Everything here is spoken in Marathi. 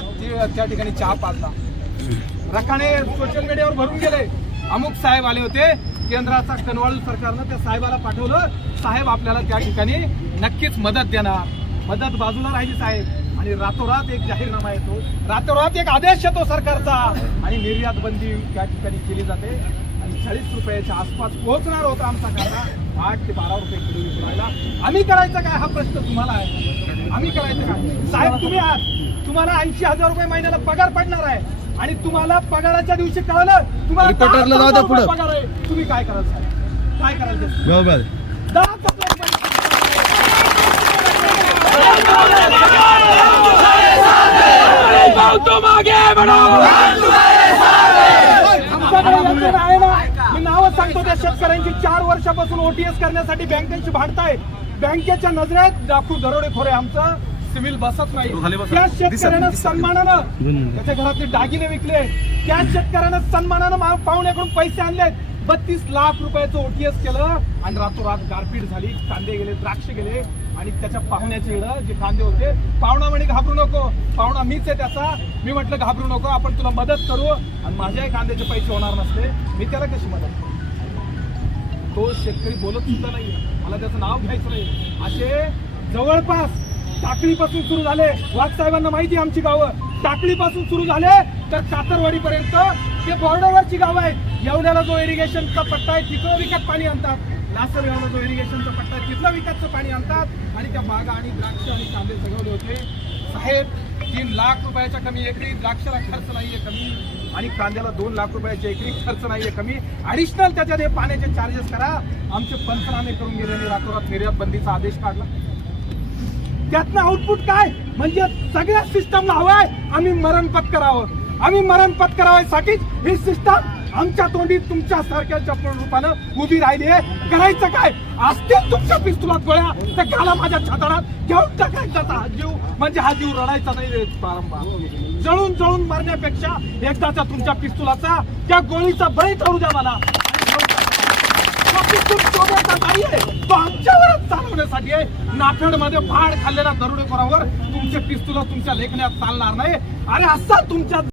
लोकांना त्या ठिकाणी चहा पाजला. रकाने सोशल मीडियावर भरून गेले. अमुक साहेब आले होते केंद्राचा कनवाळू सरकारनं त्या साहेबाला पाठवलं. साहेब आपल्याला त्या ठिकाणी नक्कीच मदत देणार. मदत बाजूला राहिली साहेब. आणि रातोरात एक जाहीरनामा येतो. रातोरात एक आदेश येतो सरकारचा. आणि निर्यात बंदी त्या ठिकाणी केली जाते. चाळीस रुपयाच्या आसपास पोहोचणार होता आमचा कांदा आठ ते बारा रुपये किलो विकू लागला आम्ही करायचं काय हा प्रश्न तुम्हाला आहे आम्ही करायचं काय साहेब तुम्ही आहात तुम्हाला ऐंशी हजार रुपये महिन्याला पगार पडणार आहे आणि तुम्हाला पगाराच्या दिवशी कळलं तुम्हाला. पगार आहे तुम्ही काय कराल साहेब काय कराल ते? बरोबर दहा हजार रुपये आमच्याकडे यंत्रणा आहे ना मी नावं सांगतो त्या शेतकऱ्यांची चार वर्षापासून ओटीएस करण्यासाठी बँकेची भांडताय. बँकेच्या नजरेत दाखवू दरोडेखोर आहे आमचं. सिव्हिल बसत नाही. त्या शेतकऱ्यानं सन्मानानं त्याच्या घरातले दागिने विकले. त्या शेतकऱ्यानं सन्मानानं पाहुण्याकडून पैसे आणले. बत्तीस लाख रुपयाचं ओटीएस केलं आणि रातोरात गारपीट झाली. कांदे गेले द्राक्ष गेले आणि त्याच्या पाहुण्याचे इकडं जे कांदे होते पाहुणा म्हणे घाबरू नको. पाहुणा मीच आहे त्याचा. मी म्हटलं घाबरू नको. आपण तुला मदत करू. आणि माझ्याही कांद्याचे पैसे होणार नसते. मी त्याला कशी मदत करू? तो शेतकरी बोलत सुद्धा नाही मला त्याचं नाव घ्यायचं नाही असे जवळपास टाकळीपासून सुरू झाले. वाघ साहेबांना माहिती आहे आमची गावं. टाकळीपासून सुरू झाले तर कातरवाडीपर्यंत ते बॉर्डरवरची गावं आहेत. येवल्याला जो इरिगेशनचा पट्टा आहे तिकडं विकत पाणी आणतात. लासलगावला जो इरिगेशनचा पट्टा आहे तिथलं विकतचं पाणी आणतात. आणि त्या बागा आणि द्राक्ष आणि कांदे सगवले होते. साहेब तीन लाख रुपयाच्या कमी एकरी द्राक्षाला खर्च नाहीये कमी. आणि कांद्याला दोन लाख रुपयाच्या एकरी खर्च नाहीये कमी. अडिशनल त्याच्यात हे पाण्याचे चार्जेस करा. आमचे पंचनामे करून गेल्याने रातोरात निर्यात बंदीचा आदेश काढला. त्यातनं आउटपुट काय? म्हणजे सगळ्या सिस्टमला हवाय. आम्ही मरण पत्करावं. आम्ही मरण पत्करावायसाठीच ही सिस्टम आमच्या तोंडी तुमच्या सारख्याच्या रूपानं उभी राहिली आहे. करायचं काय? असतील तुमच्या पिस्तुलात गोळ्या. तर घाला माझ्या छातडात घेऊन टाकायचा हा जीव. म्हणजे हा जीव रडायचा नाही रे प्रारंभ जळून जळून मारण्यापेक्षा एकदाचा तुमच्या पिस्तुलाचा त्या गोळीचा बळी ठरू द्या मला. तो पिस्तूल आमच्यावरच चालवण्यासाठी आहे. नाफेडमध्ये फाड खाल्लेल्या दरोडेखोरावर तुमचे पिस्तुल तुमच्या लेखण्यात चालणार नाही. अरे असा तुमच्या